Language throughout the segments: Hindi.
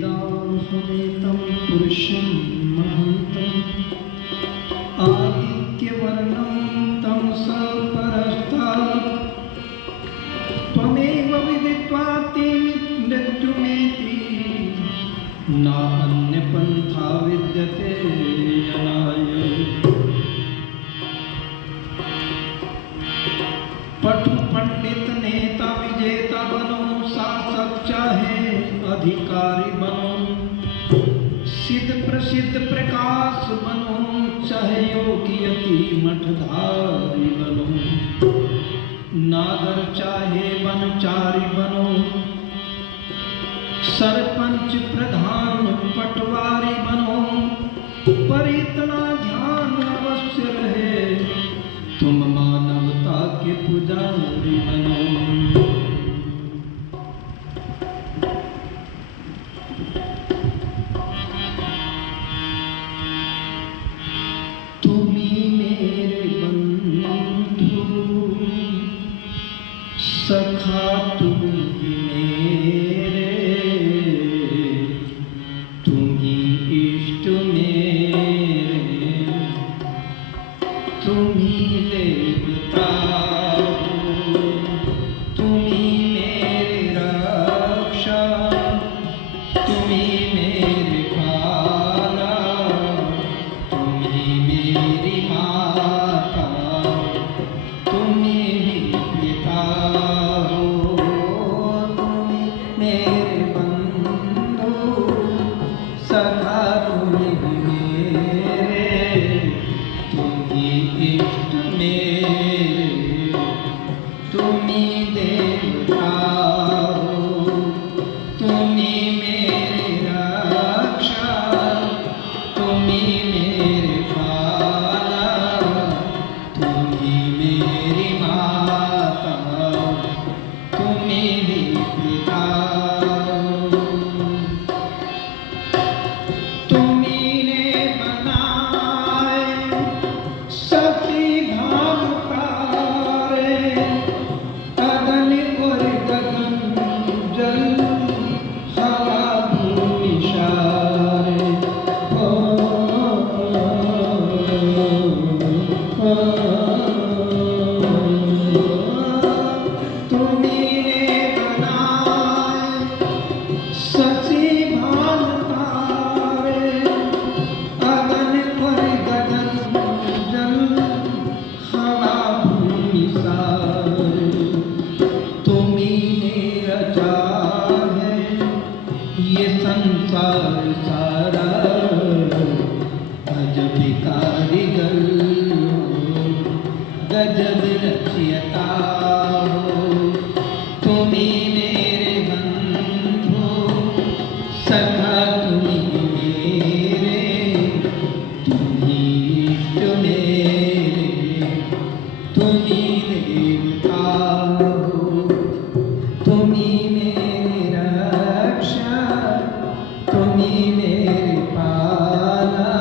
वेदांसमेतं पुरुषं महन्तं आदित्यवर्णं तमसा परस्तात् त्वमेव विदित्वा ते मृत्युमेति नान्यपन्था विद्यते जनाय। पटु पंडित नेता विजेता बनो, शासक चाहे अधिकारी बनो, सिद्ध प्रसिद्ध प्रकाश बनो, चाहे योगी अति मठधारी बनो, नागर चाहे वनचारी बनो, सरपंच प्रधान पटवारी बनो, पर इतना ध्यान अवश्य रहे तुम मानवता के पुजारी बनो। तुम्ही मेरे बंधु सखा तुम ही मेरे, तुम ही इष्ट मेरे, तुम ही देवता हो, तुम ही मेरे रक्षा, तुम ही मेरे पाला, तुम ही मेरी माता, तुम ही पिता हो, तुम ही मेरे बंधु सखा तुम ही मेरे, तुम ही इष्ट मेरे, तुम ही देवता हो, तुम ही मेरी रक्षा, तुम ही मेरे पाला, तुम ही मेरी माता, तुम ही पिता हो। तुम्ही ने बनाए सती भावकारे, अगन और गगन जल हवा भूमि सारे, तुम्ही ने बनाए सती भावकारे, अगन और गगन जल हवा भूमि सारे, तुम्ही ने रचा है ये संसार सारा, गजब कारीगर गजब रचयिता हो, तुम्ही मेरे बंधु सखा तुम ही मेरे, तुम ही इष्ट मेरे, तुम ही देवता हो, तुम ही मेरी रक्षा, तुम ही मेरे पाला,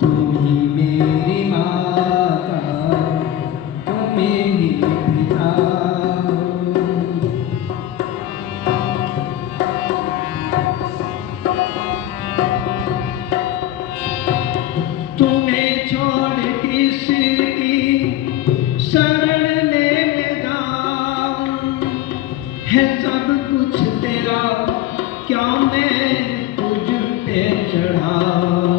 तुम ही मेरी माता, तुम ही पिता हो। तुम्हें छोड़ किसकी शरण ले मैं जाऊं, है सब कुछ तेरा क्या मैं तुझ पे चढ़ाऊं।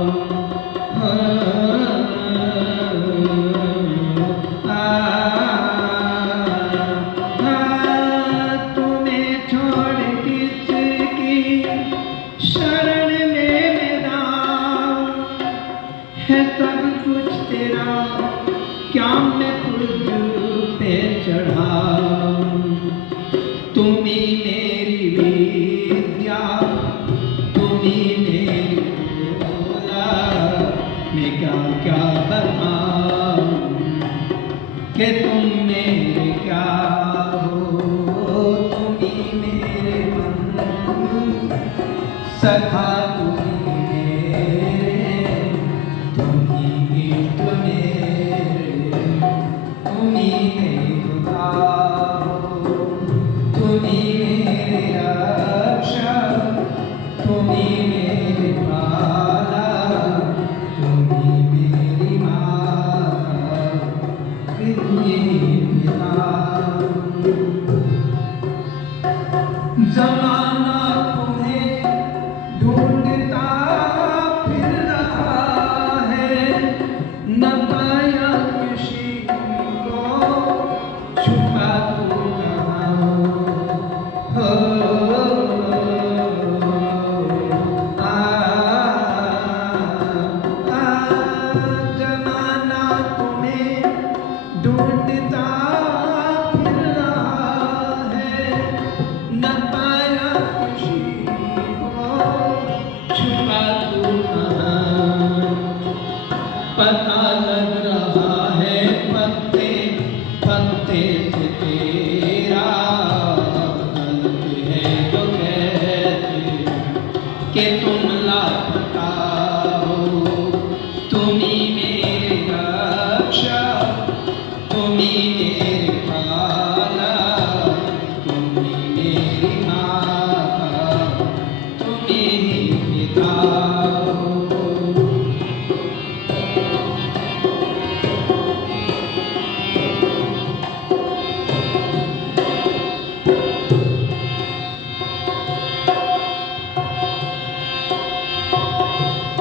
तुम्हें छोड़ किसकी शरण ले मैं जाऊं, है सब कुछ तेरा क्या मैं तुझ पे चढ़ाऊं। तुम्ही मेरी विद्या, तुम्ही मेरी बोला, मैं क्या क्या बताऊं कि तुम मेरे क्या हो, तुम्ही मेरे बंधु सखा तुम ही मेरे,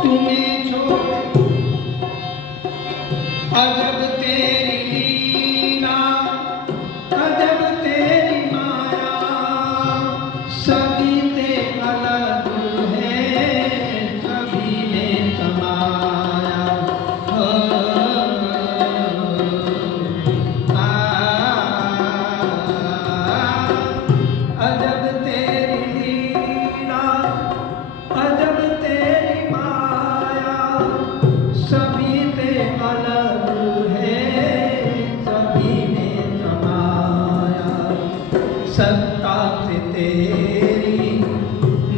तुम्हें छोड़ अजब तेरी लीला, अजब तेरी माया, सभी ते अलग है, सभी में समाया। अजब तेरी लीला, अजब तेरी माया, सभी ते अलग है, सभी में समाया। सत्ता से तेरी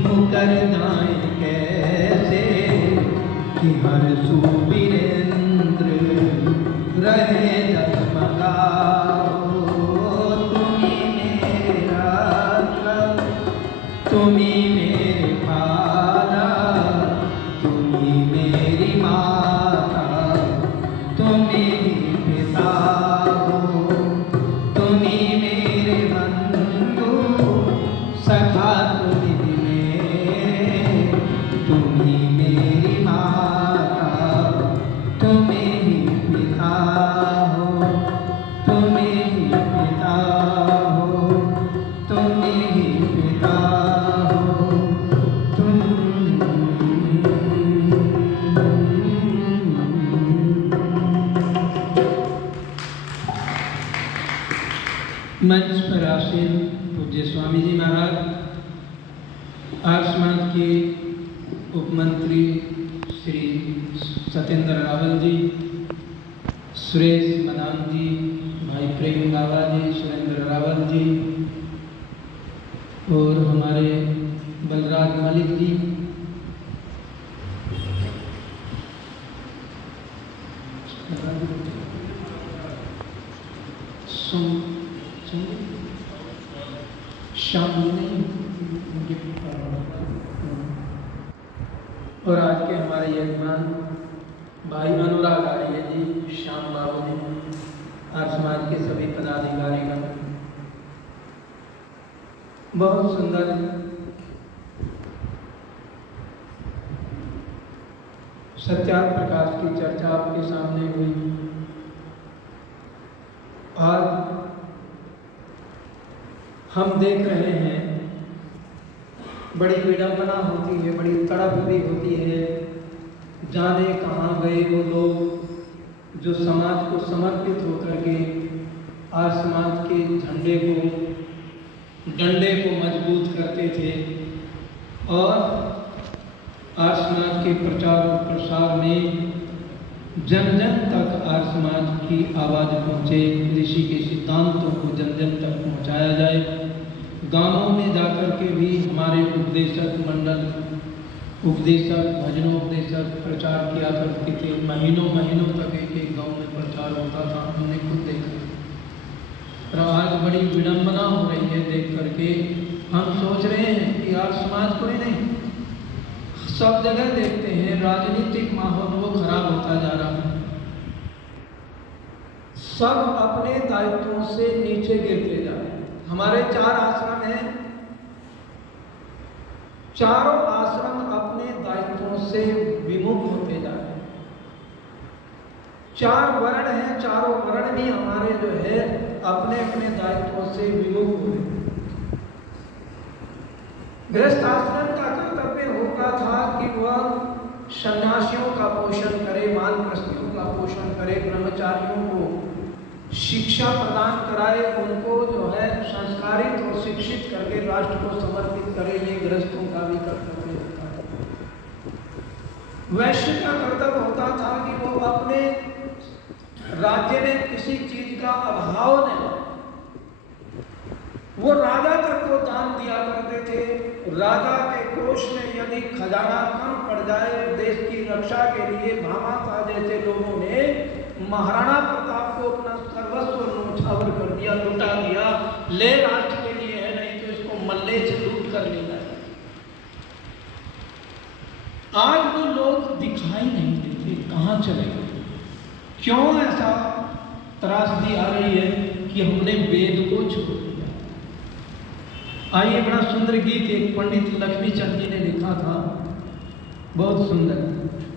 मुकर जाए कैसे, कि हर सू वीरेंद्र रहे जगमगाओ। तुम्ही मेरे राजा, तुम्ही मेरे पाला, तुम्ही मेरी माता, तुम्ही पिता हो। तुम्ही मेरे बंधु सखा, तुम्ही मेरे, तुम्ही मेरी माता, तुम्ही पिता हो, तुम्ही पिता हो, तुम्ही पिता हो, तुम। मंच पर आसीन पूज्य स्वामी जी महाराज, आर्य समाज के उपमंत्री श्री सत्येंद्र रावल जी, सुरेश मदान जी, भाई प्रेम बाबा जी, सुरेंद्र रावल जी और हमारे बलराज मलिक जी, और आज के हमारे यजमान भाई अनुराग आर्य जी, श्याम बाबू जी, आर्य समाज के सभी पदाधिकारीगण, बहुत सुंदर सत्यार्थ प्रकाश की चर्चा आपके सामने हुई। आज हम देख रहे हैं, बड़ी विडंबना होती है, बड़ी तड़प भी होती है, जाने कहाँ गए वो लोग जो समाज को समर्पित होकर के आर्य समाज के डंडे को मजबूत करते थे और आर्य समाज के प्रचार और प्रसार में जन जन तक आर्य समाज की आवाज़ पहुँचे, ऋषि के सिद्धांतों को जन जन तक पहुँचाया जाए। गांवों में जाकर के भी हमारे उपदेशक मंडल, उपदेशक, भजनोपदेशक प्रचार किया करते थे। महीनों महीनों तक एक एक गांव में प्रचार होता था, हमने खुद देखा। और आज बड़ी विडंबना हो रही है देख करके। हम सोच रहे हैं कि आज समाज को ही नहीं, सब जगह देखते हैं राजनीतिक माहौल वो खराब होता जा रहा है। सब अपने दायित्वों से नीचे गिरते जा रहे हैं। हमारे 4 आश्रम हैं, चारों आश्रम अपने दायित्वों से विमुख होते जा रहे हैं। 4 वर्ण हैं, चारों वर्ण भी हमारे जो है अपने अपने दायित्वों से विमुख हो रहे हैं। गृहस्थ आश्रम का कर्तव्य होता था कि वह सन्यासियों का पोषण करे, वानप्रस्थियों का पोषण करे, ब्रह्मचारियों को शिक्षा प्रदान कराए, उनको जो है संस्कारित और शिक्षित करके राष्ट्र को समर्पित करे। ये गृहस्थों का भी कर्तव्य होता है। वैश्य का कर्तव्य होता था कि वो अपने राज्य में किसी चीज का अभाव नहीं, वो राजा तक को दान दिया करते थे। राजा के कोष में यदि खजाना कम पड़ जाए, देश की रक्षा के लिए भामाशाह जैसे लोगों ने महाराणा प्रताप को अपना सर्वस्व न्योछावर कर दिया, लुटा दिया। ले राष्ट्र के लिए है, नहीं तो इसको मल्ले से लूट कर लेना है। आज वो लोग दिखाई नहीं देते, कहाँ चले गए? क्यों ऐसा त्रासदी आ रही है कि हमने वेद को छोड़ दिया? आइए, बड़ा सुंदर गीत एक पंडित लक्ष्मीचंद जी ने लिखा था। बहुत सुंदर।